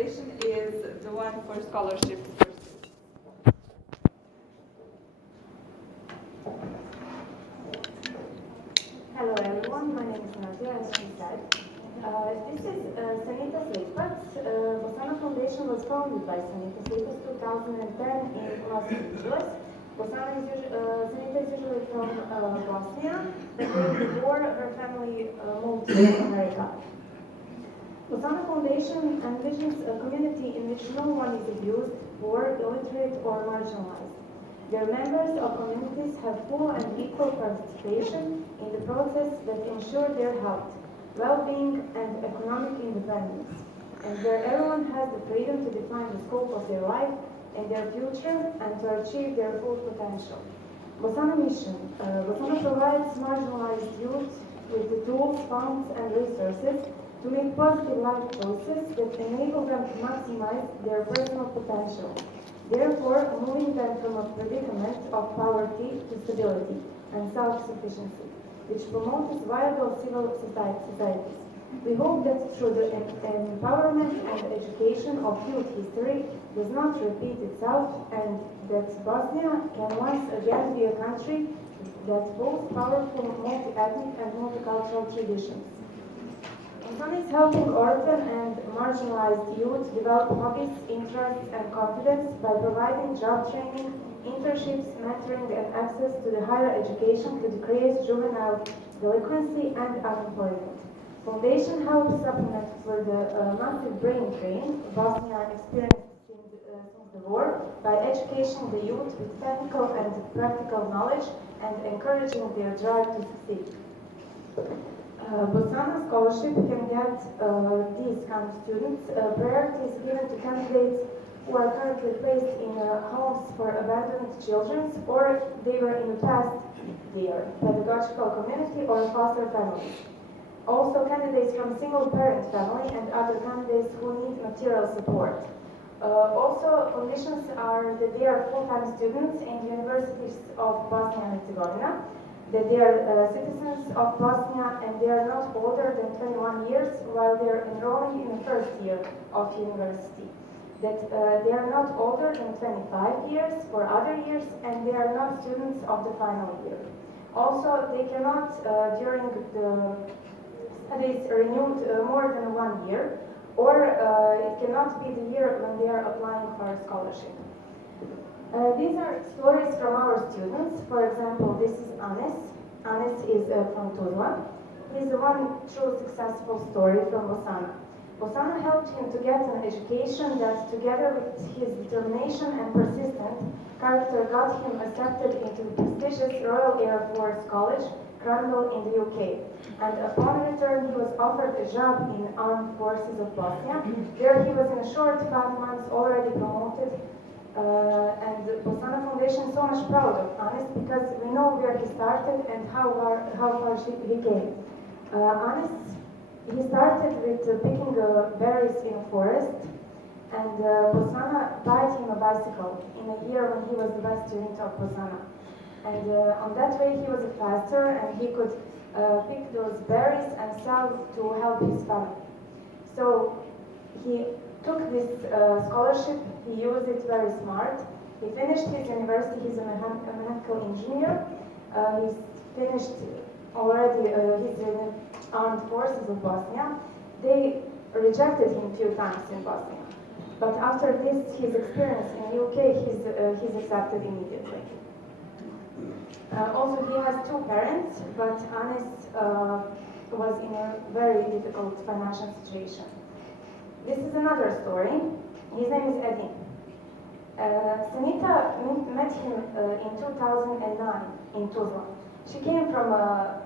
Foundation is the one for scholarships. Hello everyone, my name is Nadia, as she said. This is Sanita Slipac. Bostana Foundation was founded by Sanita Slipac 2010 in Los Angeles. Sanita is usually from Bosnia, but before her family moved to America. Bostana Foundation envisions a community in which no one is abused, poor, illiterate, or marginalized. Their members of communities have full and equal participation in the process that ensure their health, well-being, and economic independence, and where everyone has the freedom to define the scope of their life and their future and to achieve their full potential. Bostana mission. Bostana provides marginalized youth with the tools, funds, and resources to make positive life choices that enable them to maximize their personal potential, therefore moving them from a predicament of poverty to stability and self-sufficiency, which promotes viable civil societies. We hope that through the empowerment and education of youth history does not repeat itself, and that Bosnia can once again be a country that boasts powerful multi-ethnic and multicultural traditions. Bostana is helping orphan and marginalized youth develop hobbies, interests, and confidence by providing job training, internships, mentoring, and access to the higher education to decrease juvenile delinquency and unemployment. Foundation helps supplement for the massive brain drain Bosnia experienced since the war by educating the youth with technical and practical knowledge and encouraging their drive to succeed. Bostana scholarship can get these kind of students. Priority is given to candidates who are currently placed in homes for abandoned children, or they were in the past their pedagogical community or foster families. Also, candidates from single-parent family and other candidates who need material support. Also, conditions are that they are full-time students in the universities of Bosnia and Herzegovina, that they are citizens of Bosnia and they are not older than 21 years while they are enrolling in the first year of university, that they are not older than 25 years for other years, and they are not students of the final year. Also, they cannot, during the studies, renewed more than 1 year, or it cannot be the year when they are applying for a scholarship. These are stories from our students. For example, this is Anes. Anes is from Tuzla. He is the one true successful story from Bostana. Bostana helped him to get an education that, together with his determination and persistent character, got him accepted into the prestigious Royal Air Force College, Crandall in the UK. And upon return, he was offered a job in Armed Forces of Bosnia. There he was in a short 5 months already promoted. And the Bostana Foundation is so much proud of Anis because we know where he started and how far he came. Anis, he started with picking berries in a forest, and Bostana bought him a bicycle in a year when he was the best student of Bostana. And on that way he was faster and he could pick those berries and sell to help his family. So he took this scholarship, he used it very smart. He finished his university, he's a mechanical engineer. He's finished already his armed forces of Bosnia. They rejected him a few times in Bosnia. But after this, his experience in the UK, he's accepted immediately. Also, he has 2 parents, but Anis was in a very difficult financial situation. This is another story. His name is Eddie. Sanita met him in 2009 in Tuzla. She came from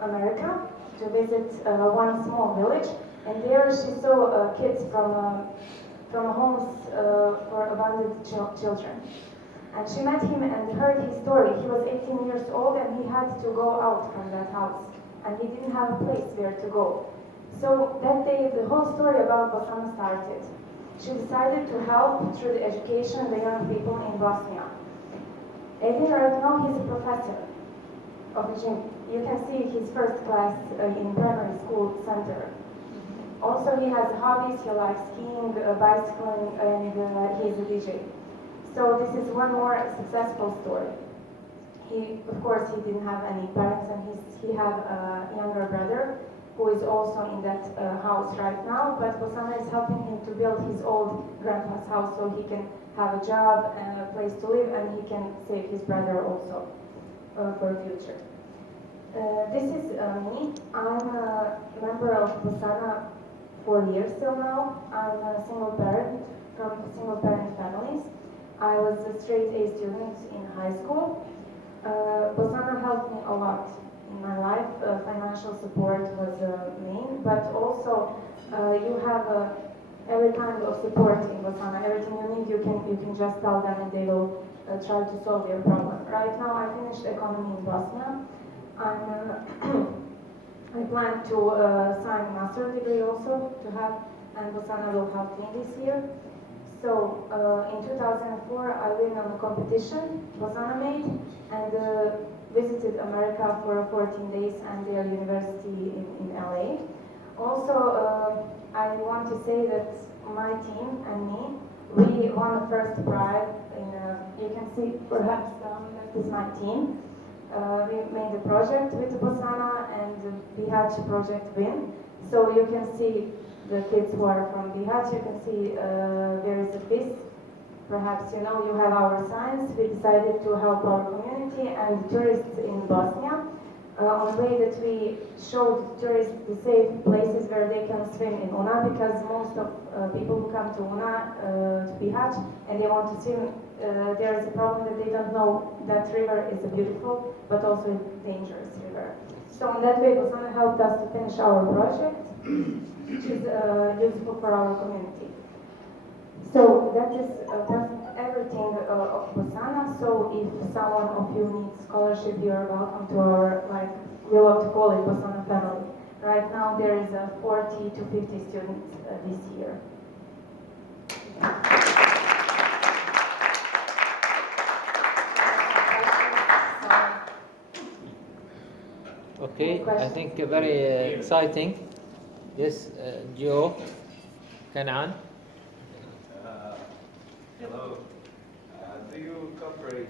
America to visit one small village, and there she saw kids from homes for abandoned children. And she met him and heard his story. He was 18 years old and he had to go out from that house, and he didn't have a place where to go. So that day, the whole story about Bostana started. She decided to help through the education of the young people in Bosnia. Edin right now, he's a professor of the gym. You can see his first class in primary school center. Also, he has hobbies. He likes skiing, bicycling, and he's a DJ. So this is one more successful story. Of course, he didn't have any parents, and he had a younger brother who is also in that house right now. But Bostana is helping him to build his old grandpa's house so he can have a job and a place to live, and he can save his brother also for the future. This is me. I'm a member of Bostana 4 years till now. I'm a single parent from single parent families. I was a straight A student in high school. Bostana helped me a lot in my life. Financial support was main, but also you have every kind of support in Bostana. Everything you need, you can just tell them, and they will try to solve your problem. Right now, I finished economy in Bosnia. I plan to sign a master's degree also to have, and Bostana will help me this year. So in 2004, I win on a competition Bostana made, and visited America for 14 days and their university in LA. Also, I want to say that my team and me, we won the first prize. You can see perhaps that is my team. We made a project with Bostana, and the Bihać project win. So you can see the kids who are from Bihać. You can see there is a feast. Perhaps you know you have our signs. We decided to help our community and tourists in Bosnia on the way that we showed tourists the safe places where they can swim in Una, because most of people who come to Una, to Bihać, and they want to swim, there is a problem that they don't know that river is a beautiful but also a dangerous river. So in that way, Bostana helped us to finish our project, which is useful for our community. So that is everything of Bostana. So if someone of you needs scholarship, you are welcome to our, we love to call it Bostana family. Right now there is 40 to 50 students this year. Okay, I think very exciting. Yes, Joe, Kanan. Hello. Do you cooperate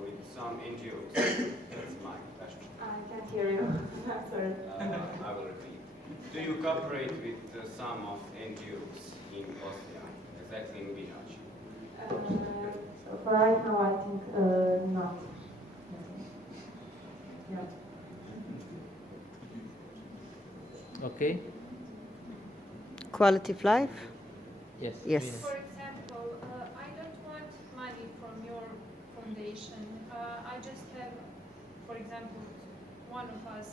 with some NGOs? That's my question. I can't hear you. Sorry. I will repeat. Do you cooperate with some of NGOs in Bosnia, exactly in Bihać? So for right now, I think not. Yeah. Okay. Quality of life? Yes. Yes. Venus. For example, I don't want money from your foundation. I just have, for example, one of us